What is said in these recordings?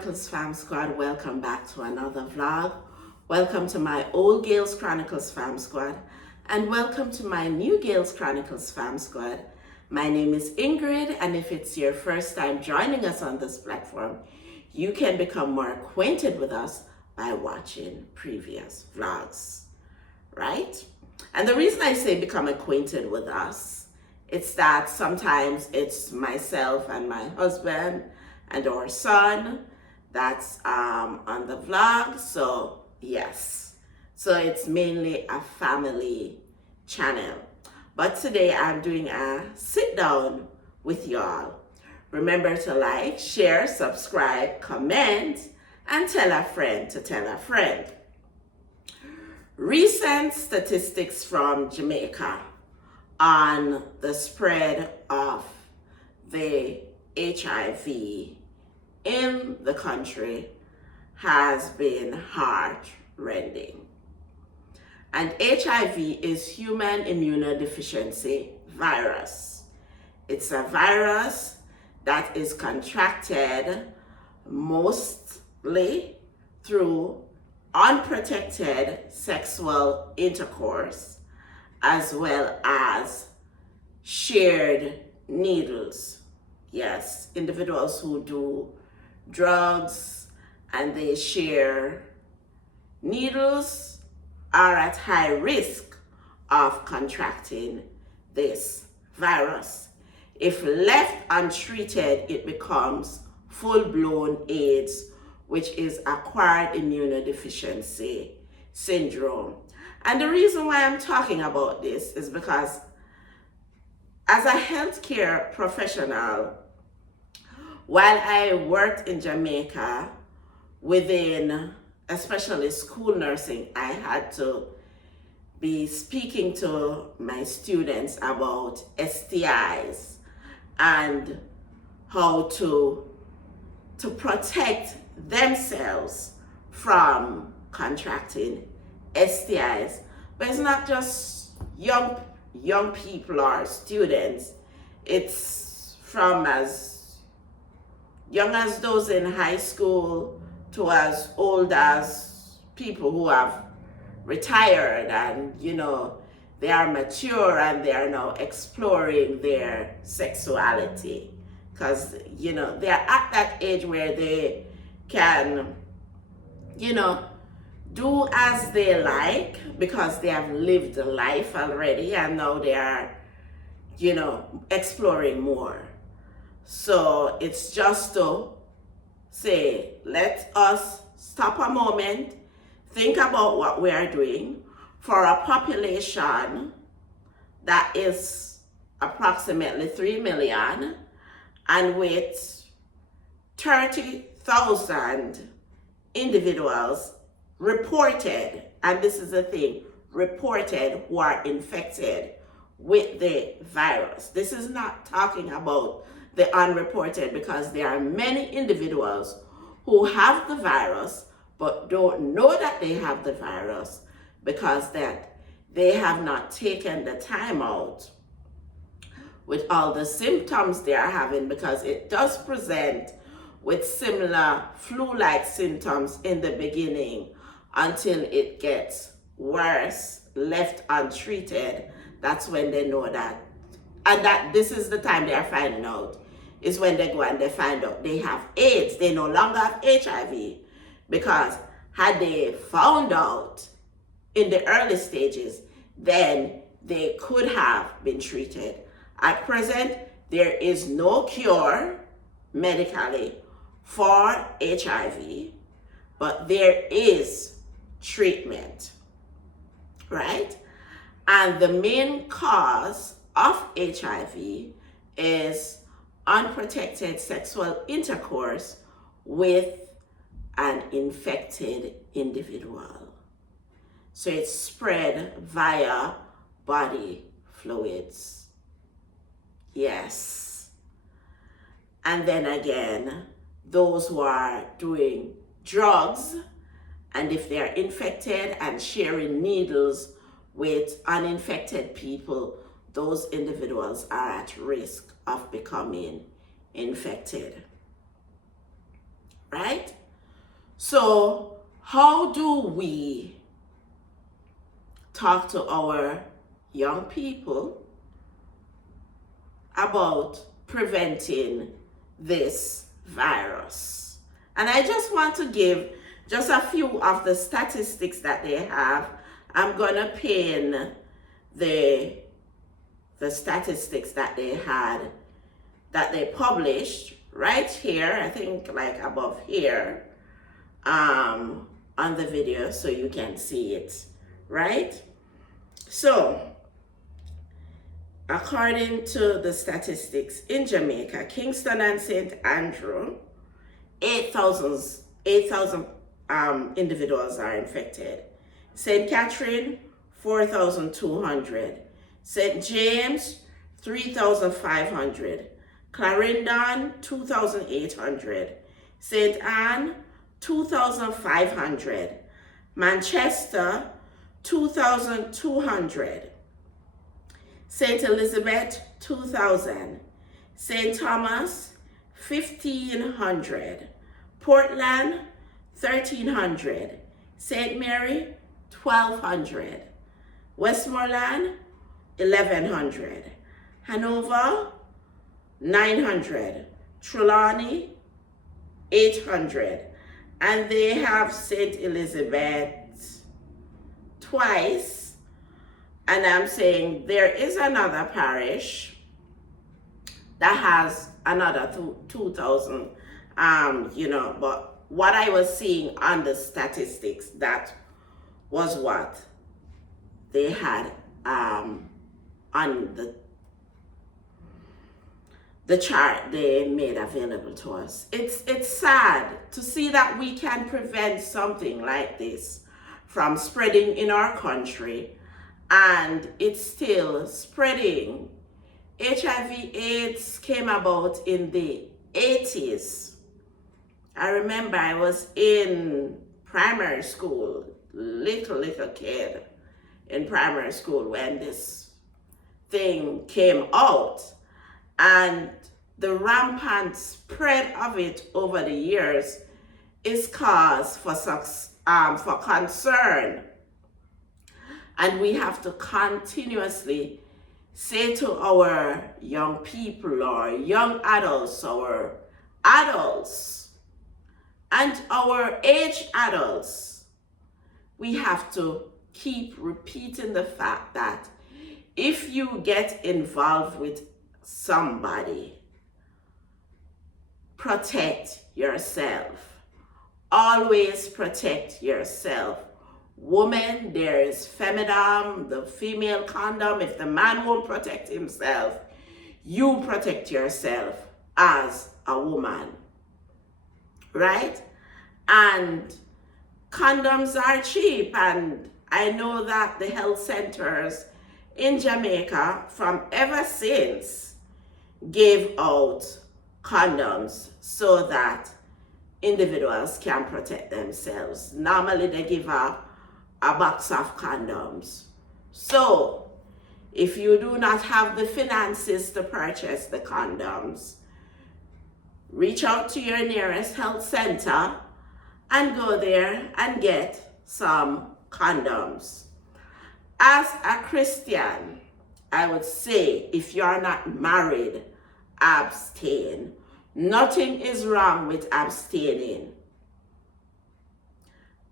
Chronicles Fam Squad, welcome back to another vlog. Welcome to my Old Gales Chronicles Fam Squad and welcome to my New Gales Chronicles Fam Squad. My name is Ingrid, and if it's your first time joining us on this platform, you can become more acquainted with us by watching previous vlogs, right? And the reason I say become acquainted with us, it's that sometimes it's myself and my husband and our son that's on the vlog. So yes, so it's mainly a family channel. But today I'm doing a sit down with y'all. Remember to like, share, subscribe, comment, and tell a friend to tell a friend. Recent statistics from Jamaica on the spread of the HIV in the country has been heart-rending. And HIV is human immunodeficiency virus. It's a virus that is contracted mostly through unprotected sexual intercourse as well as shared needles. Yes, individuals who do drugs and they share needles are at high risk of contracting this virus. If left untreated, it becomes full-blown AIDS, which is acquired immunodeficiency syndrome. And the reason why I'm talking about this is because as a healthcare professional, while I worked in Jamaica within especially school nursing, I had to be speaking to my students about STIs and how to protect themselves from contracting STIs. But it's not just young people or students. It's from as young as those in high school to as old as people who have retired and, they are mature and they are now exploring their sexuality. Because, they are at that age where they can, do as they like because they have lived a life already and now they are, exploring more. So it's just to say, let us stop a moment, think about what we are doing for a population that is approximately 3 million and with 30,000 individuals reported, and this is the thing, reported who are infected with the virus. This is not talking about the unreported because there are many individuals who have the virus but don't know that they have the virus because that they have not taken the time out with all the symptoms they are having, because it does present with similar flu-like symptoms in the beginning until it gets worse, left untreated. That's when they know that. And that this is the time they are finding out, is when they go and they find out they have AIDS. They no longer have HIV, because had they found out in the early stages, then they could have been treated. At present, there is no cure medically for HIV, but there is treatment, right? And the main cause of HIV is unprotected sexual intercourse with an infected individual. So it's spread via body fluids. Yes. And then again, those who are doing drugs, and if they are infected and sharing needles with uninfected people, those individuals are at risk of becoming infected. right? So how do we talk to our young people about preventing this virus? And I just want to give just a few of the statistics that they have. I'm gonna pin the statistics that they had, that they published right here, I think like above here, on the video, so you can see it, right? So according to the statistics, in Jamaica, Kingston and St. Andrew, 8,000 individuals are infected. St. Catherine, 4,200. St. James, 3,500. Clarendon, 2,800. St. Anne, 2,500. Manchester, 2,200. St. Elizabeth, 2,000. St. Thomas, 1,500. Portland, 1,300. St. Mary, 1,200. Westmoreland, 1,100. Hanover, 900. Trelawney, 800. And they have St. Elizabeth twice. And I'm saying there is another parish that has another 2,000, but what I was seeing on the statistics, that was what they had on the chart they made available to us. It's sad to see that we can prevent something like this from spreading in our country, and it's still spreading. HIV/AIDS came about in the 80s. I remember I was in primary school, little kid in primary school when this thing came out, and the rampant spread of it over the years is cause for concern. And we have to continuously say to our young people, or young adults, or adults, and our aged adults, we have to keep repeating the fact that if you get involved with somebody, protect yourself. Always protect yourself. Woman, there is femidom, the female condom. If the man won't protect himself, you protect yourself as a woman, right? And condoms are cheap, and I know that the health centers in Jamaica from ever since gave out condoms so that individuals can protect themselves. Normally they give a box of condoms. So if you do not have the finances to purchase the condoms, reach out to your nearest health center and go there and get some condoms. As a Christian, I would say if you're not married, abstain. Nothing is wrong with abstaining.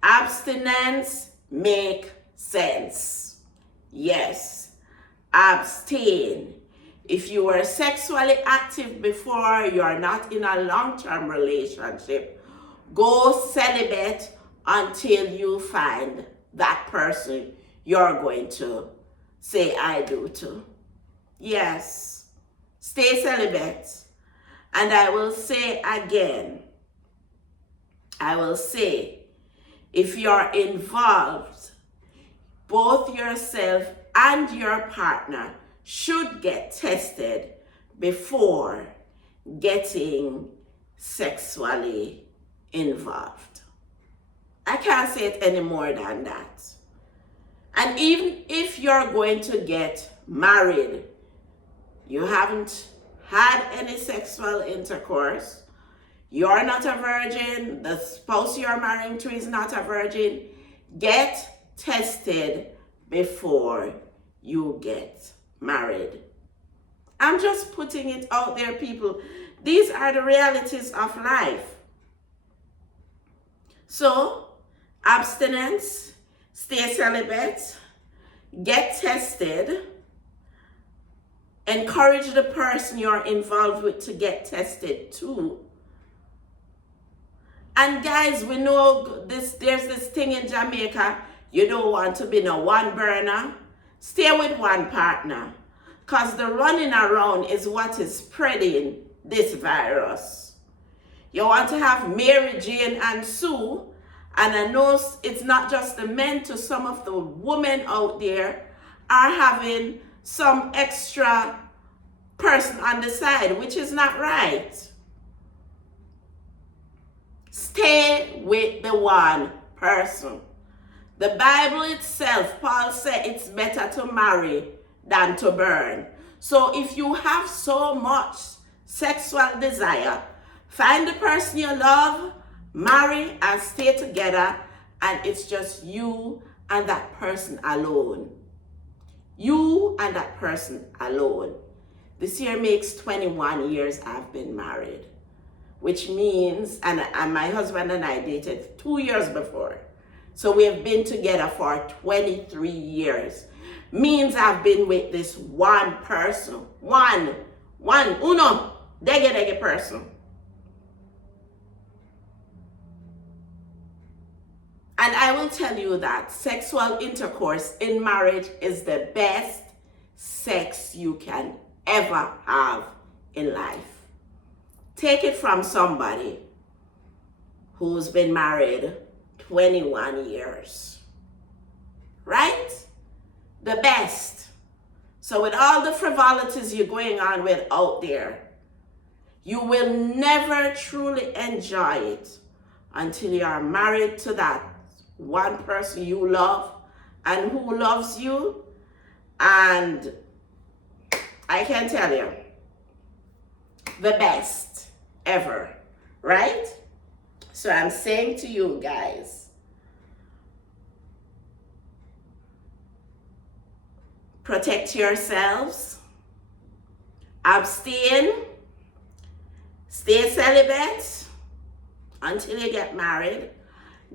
Abstinence make sense. Yes, abstain. If you were sexually active before, you are not in a long-term relationship, go celibate until you find that person you're going to say I do to. Yes, stay celibate. And I will say again, if you're involved, both yourself and your partner should get tested before getting sexually involved. I can't say it any more than that. And even if you're going to get married, you haven't had any sexual intercourse, you're not a virgin, the spouse you're marrying to is not a virgin, get tested before you get married. I'm just putting it out there, people. These are the realities of life. So, abstinence, stay celibate, get tested, encourage the person you're involved with to get tested too. And guys, we know there's this thing in Jamaica, you don't want to be no one burner. Stay with one partner, because the running around is what is spreading this virus. You want to have Mary, Jane, and Sue, and I know it's not just the men, to some of the women out there are having some extra person on the side, which is not right. Stay with the one person. The Bible itself, Paul said it's better to marry than to burn. So if you have so much sexual desire, find the person you love, marry, and stay together, and it's just you and that person alone. You and that person alone. This year makes 21 years I've been married, which means, and my husband and I dated 2 years before. So we have been together for 23 years. Means I've been with this one person. Uno, dege person. And I will tell you that sexual intercourse in marriage is the best sex you can ever have in life. Take it from somebody who's been married 21 years. Right? The best. So with all the frivolities you're going on with out there, you will never truly enjoy it until you are married to that one person you love and who loves you. And I can tell you, the best ever, right? So I'm saying to you guys, protect yourselves, abstain, stay celibate until you get married,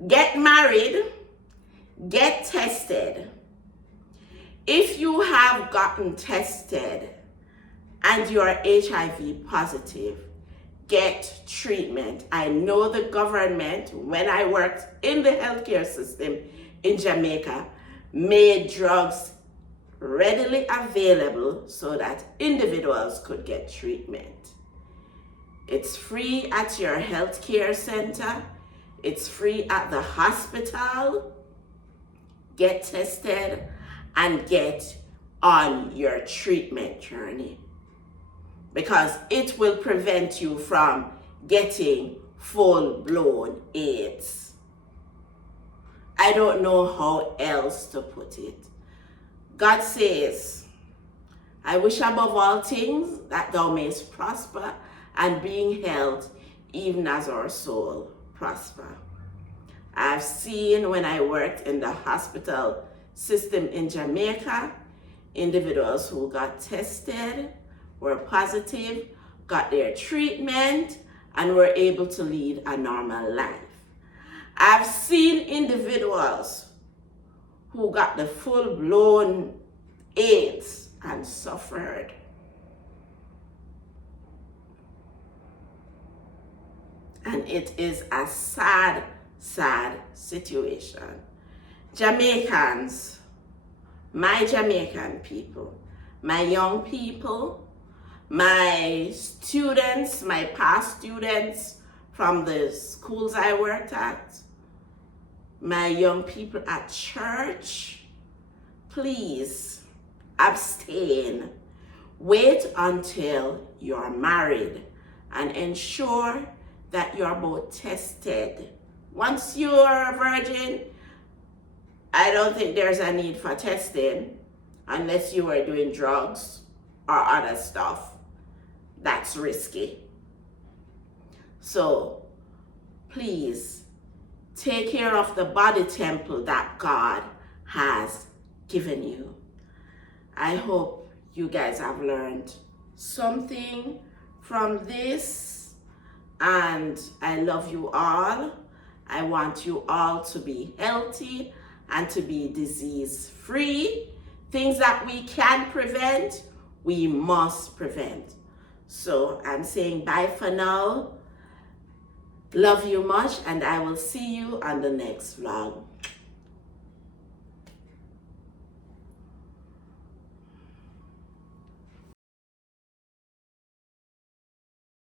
get tested. If you have gotten tested and you are HIV positive, get treatment. I know the government, when I worked in the healthcare system in Jamaica, made drugs readily available so that individuals could get treatment. It's free at your healthcare center. It's free at the hospital. Get tested and get on your treatment journey, because it will prevent you from getting full-blown AIDS. I don't know how else to put it. God says, I wish above all things that thou mayest prosper and be in health, even as our soul prosper. I've seen, when I worked in the hospital system in Jamaica, individuals who got tested, were positive, got their treatment, and were able to lead a normal life. I've seen individuals who got the full-blown AIDS and suffered. And it is a sad, sad situation. Jamaicans, my Jamaican people, my young people, my students, my past students from the schools I worked at, my young people at church, please abstain. Wait until you're married and ensure that you're both tested. Once you're a virgin, I don't think there's a need for testing unless you are doing drugs or other stuff that's risky. So please take care of the body temple that God has given you. I hope you guys have learned something from this, and I love you all. I want you all to be healthy and to be disease free. Things that we can prevent, we must prevent. So I'm saying bye for now. Love you much, and I will see you on the next vlog.